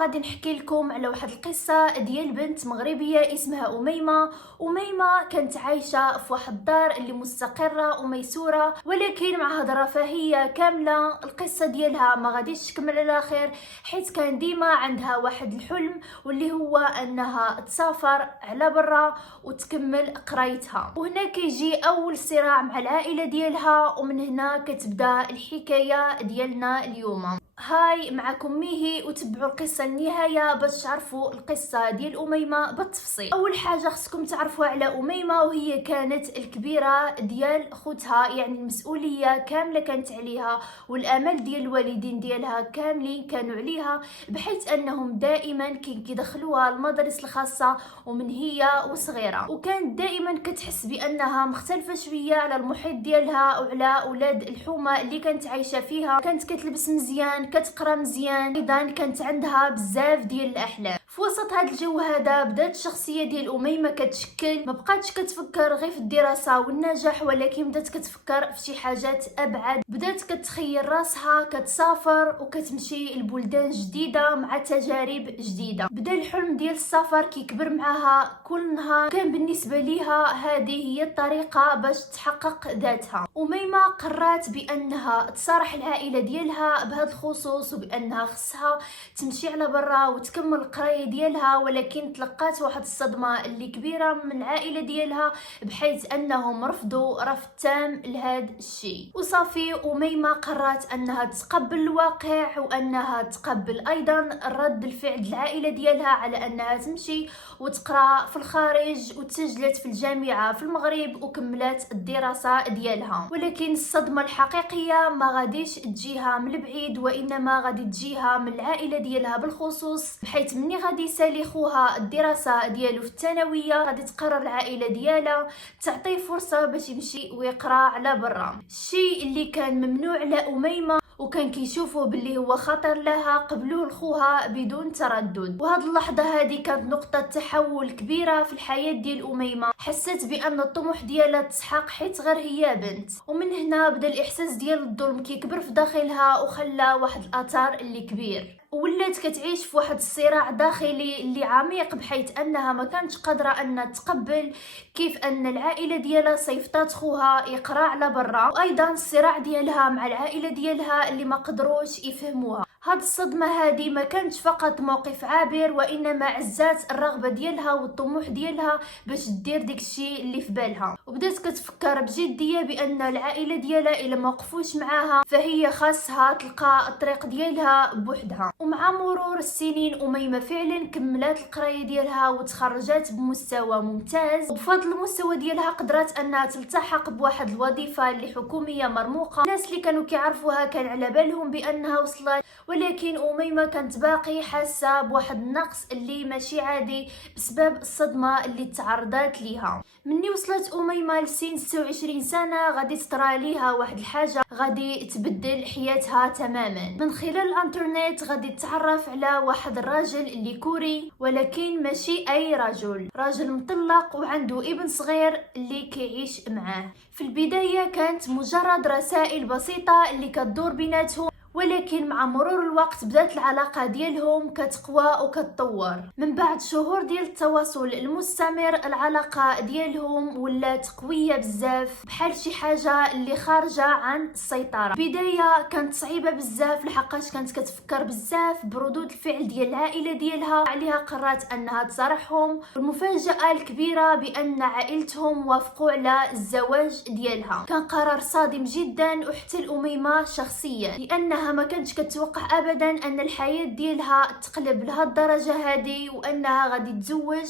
غادي نحكي لكم على واحد القصه ديال بنت مغربيه اسمها اميمه كانت عايشه في واحد الدار اللي مستقره وميسوره، ولكن مع هاد الرفاهيه كامله القصه ديالها ما غاديش تكمل على خير، حيت كان ديما عندها واحد الحلم واللي هو انها تسافر على برا وتكمل قرايتها. وهنا كيجي اول صراع مع العائله ديالها، ومن هنا كتبدا الحكايه ديالنا اليوم. هاي معكم ميهي، وتبعوا القصه للنهايه باش تعرفوا القصه ديال اميمه بالتفصيل. اول حاجه خصكم تعرفوا على اميمه، وهي كانت الكبيره ديال خوتها، يعني المسؤوليه كامله كانت عليها، والامل ديال الوالدين ديالها كاملين كانوا عليها، بحيث انهم دائما كيدخلوها المدارس الخاصه ومن هي وصغيره، وكانت دائما كتحس بانها مختلفه شويه على المحيط ديالها وعلى اولاد الحومه اللي كانت عايشه فيها. كانت كتلبس مزيان، كتقرا مزيان، ايضا كانت عندها بزاف ديال الاحلام. في وسط هذا الجو هذا بدات الشخصيه ديال اميمه كتشكل، ما بقاتش كتفكر غير في الدراسه والنجاح، ولكن بدات كتفكر في شي حاجات ابعد. بدات كتخيل راسها كتسافر وكتمشي لبلدان جديده مع تجارب جديده. بدا الحلم ديال السفر كيكبر معها كل نهار، كان بالنسبه ليها هذه هي الطريقه باش تحقق ذاتها. اميمه قررت بانها تصارح العائله ديالها بهذا الخصوص، وبانها خصها تمشي على برا وتكمل القرايه ديالها، ولكن تلقات واحد الصدمه اللي كبيره من العائله ديالها، بحيث انهم رفضوا رفض تام لهذا الشيء. وصافي اميمه قررت انها تقبل الواقع، وانها تقبل ايضا رد الفعل العائله ديالها على انها تمشي وتقرا في الخارج، وتسجلت في الجامعه في المغرب وكملت الدراسه ديالها. ولكن الصدمه الحقيقيه ما غاديش تجيها من البعيد، وانما غادي تجيها من العائله ديالها بالخصوص، بحيث مني غادي يسالي خوها الدراسه ديالو في الثانويه غادي تقرر العائله ديالها تعطيه فرصه باش يمشي ويقرا على برا، الشيء اللي كان ممنوع على اميمه، وكان كيشوفوا باللي هو خطر لها. قبلوه لخوها بدون تردد. وهاد اللحظه هذه كانت نقطه تحول كبيره في الحياه ديال اميمه، حست بان الطموح ديالها تسحق حيت غير هي بنت. ومن هنا بدا الاحساس ديال الظلم كيكبر في داخلها، وخلى واحد الاثار اللي كبير، ولات كتعيش في واحد الصراع داخلي اللي عميق، بحيث انها ما كانتش قادره انها تقبل كيف ان العائله ديالها صيفطات خوها يقرا على برا، وايضا الصراع ديالها مع العائله ديالها اللي ما قدروش يفهموها. هاد الصدمه هذه ما كانتش فقط موقف عابر، وانما عزات الرغبه ديالها والطموح ديالها باش دير داكشي اللي في بالها، وبدات كتفكر بجديه بان العائله ديالها الا ما وقفوش معاها فهي خاصها تلقى الطريق ديالها بوحدها. ومع مرور السنين اميمه فعلا كملات القرايه ديالها وتخرجت بمستوى ممتاز، وبفضل المستوى ديالها قدرت انها تلتحق بواحد الوظيفه اللي حكوميه مرموقه. الناس اللي كانوا كيعرفوها كان على بالهم بانها وصلت، ولكن اميمه كانت باقي حاسه بواحد النقص اللي ماشي عادي بسبب الصدمه اللي تعرضت ليها. مني وصلت اميمه لسن 26 سنه غادي تطرى ليها واحد الحاجه غادي تبدل حياتها تماما. من خلال الانترنت غادي تتعرف على واحد الراجل اللي كوري، ولكن ماشي اي راجل مطلق وعنده ابن صغير اللي كيعيش معاه. في البدايه كانت مجرد رسائل بسيطه اللي كتدور بيناتهم، ولكن مع مرور الوقت بدات العلاقه ديالهم كتقوى وكتطور. من بعد شهور ديال التواصل المستمر العلاقه ديالهم ولات قويه بزاف، بحال شي حاجه اللي خارجه عن السيطره. البدايه كانت صعيبه بزاف لحقاش كانت كتفكر بزاف بردود الفعل ديال العائله ديالها عليها. قررت انها تصارحهم، والمفاجاه الكبيره بان عائلتهم وافقوا على الزواج ديالها. كان قرار صادم جدا وحتى الاميمه شخصيا، لانها ما كانتش كتوقع ابدا ان الحياه ديالها تقلب لهاد الدرجه هذه، وانها غادي تزوج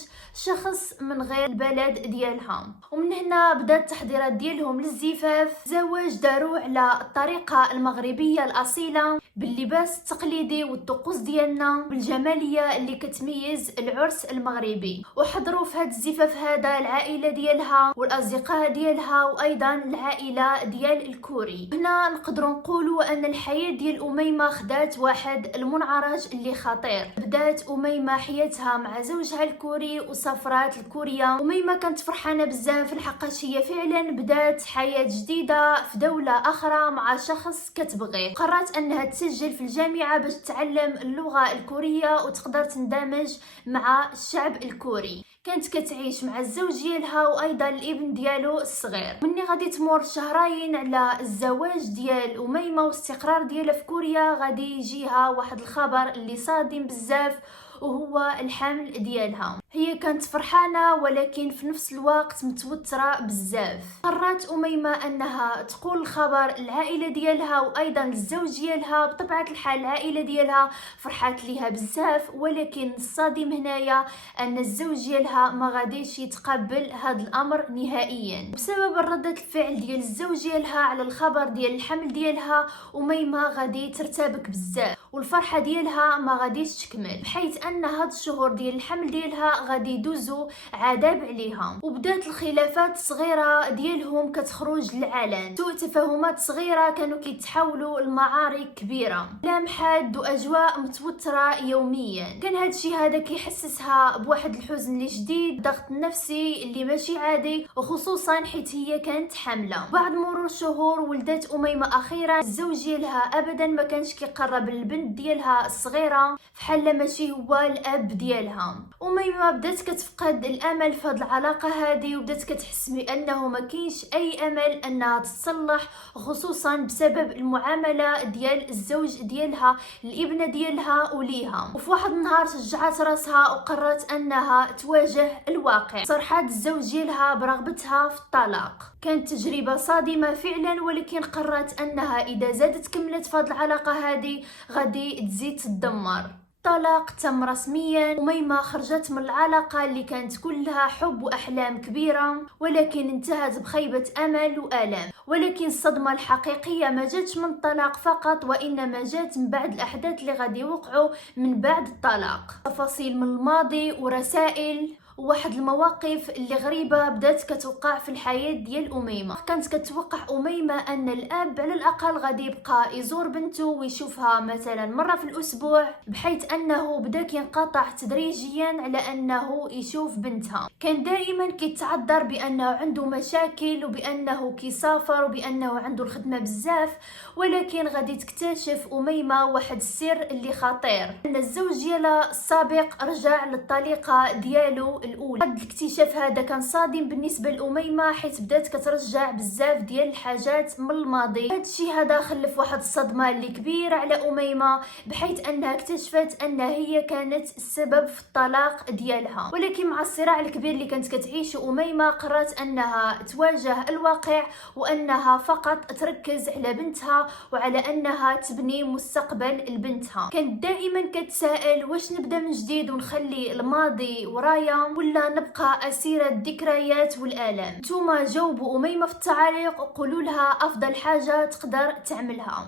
شخص من غير البلد ديالها. ومن هنا بدات التحضيرات ديالهم للزفاف. زواج داروه على الطريقه المغربيه الاصيله، باللباس التقليدي والطقوس ديالنا والجماليه اللي كتميز العرس المغربي. وحضروا في هذا الزفاف هذا العائله ديالها والاصدقاء ديالها، وايضا العائله ديال الكوري. هنا نقدروا نقولوا ان الحياه ديال أميمة خدات واحد المنعرج اللي خطير. بدات أميمة حياتها مع زوجها الكوري وسافرات لكوريا. أميمة كانت فرحانة بزاف لحقاش هي فعلا بدات حياة جديدة في دولة أخرى مع شخص كتبغيه. قررت أنها تسجل في الجامعة باش تتعلم اللغة الكورية وتقدر تندمج مع الشعب الكوري. كانت كتعيش مع الزوج ديالها وايضا الابن ديالو الصغير. مني غادي تمر شهرين على الزواج ديال أميمة واستقرار ديالها في كوريا، غادي يجيها واحد الخبر اللي صادم بزاف، وهو الحمل ديالها. هي كانت فرحانة ولكن في نفس الوقت متوترة بزاف. قررت أميمة أنها تقول الخبر العائلة ديالها وأيضا الزوج ديالها. بطبيعة الحال العائلة ديالها فرحات ليها بزاف، ولكن الصادم هنايا أن الزوج ديالها ما غاديش يتقبل هذا الأمر نهائيا. بسبب ردة الفعل ديال الزوج ديالها على الخبر ديال الحمل ديالها، أميمة غادي ترتبك بزاف والفرحة ديالها ما غاديش تكمل، بحيث ان هاد الشهور ديال الحمل ديالها غادي يدوزو عذاب عليها. وبدات الخلافات الصغيره ديالهم كتخرج للعلن، سوء تفاهمات صغيره كانوا كيتحولوا لمعارك كبيره، كلام حاد واجواء متوتره يوميا. كان هاد الشيء هذا كيحسسها بواحد الحزن اللي جديد، ضغط نفسي اللي ماشي عادي، وخصوصا حيت هي كانت حامله. بعد مرور الشهور ولدت أميمة اخيرا. الزوج ديالها ابدا ما كانش كيقرب للبنت ديالها الصغيره، فحال ماشي هو الاب ديالها. أميمة بدات كتفقد الامل في هذه العلاقه هذه، وبدات كتحس بانه ما كاينش اي امل انها تتصلح، خصوصا بسبب المعامله ديال الزوج ديالها الابنه ديالها وليها. وفي واحد النهار شجعت راسها وقررت انها تواجه الواقع. صرحت الزوج ديالها برغبتها في الطلاق. كانت تجربه صادمه فعلا، ولكن قررت انها اذا زادت كملت في هذه العلاقه هذه غادي تزيد تدمر. الطلاق تم رسميا. أميمة خرجت من العلاقة اللي كانت كلها حب وأحلام كبيرة، ولكن انتهت بخيبة أمل وآلام. ولكن الصدمة الحقيقية ما جاتش من الطلاق فقط، وإنما جات من بعد الأحداث اللي غادي يوقعوا من بعد الطلاق. تفاصيل من الماضي ورسائل وواحد المواقف اللي غريبة بدات كتوقع في الحياة ديال أميمة. كانت كتوقع أميمة أن الأب على الأقل غادي يبقى يزور بنته ويشوفها مثلا مرة في الأسبوع، بحيث أنه بدا كينقطع تدريجيا على أنه يشوف بنتها. كان دائما كيتعذر بأنه عنده مشاكل وبأنه كيسافر وبأنه عنده الخدمة بزاف، ولكن غادي تكتشف أميمة واحد السر اللي خطير، أن الزوج ديالها السابق رجع للطليقة ديالو الاولى. هذا الاكتشاف هذا كان صادم بالنسبه لأميمة، حيث بدات كترجع بزاف ديال الحاجات من الماضي. هذا الشيء هذا خلف واحد الصدمه اللي كبيره على أميمة، بحيث انها اكتشفت ان هي كانت السبب في الطلاق ديالها. ولكن مع الصراع الكبير اللي كانت كتعيشه أميمة، قررت انها تواجه الواقع وانها فقط تركز على بنتها وعلى انها تبني مستقبل لبنتها. كانت دائما كتسائل واش نبدا من جديد ونخلي الماضي ورايا، ولا نبقى أسيرة الذكريات والآلام. نتوما جاوبوا أميمة في التعاليق وقولوا لها أفضل حاجة تقدر تعملها.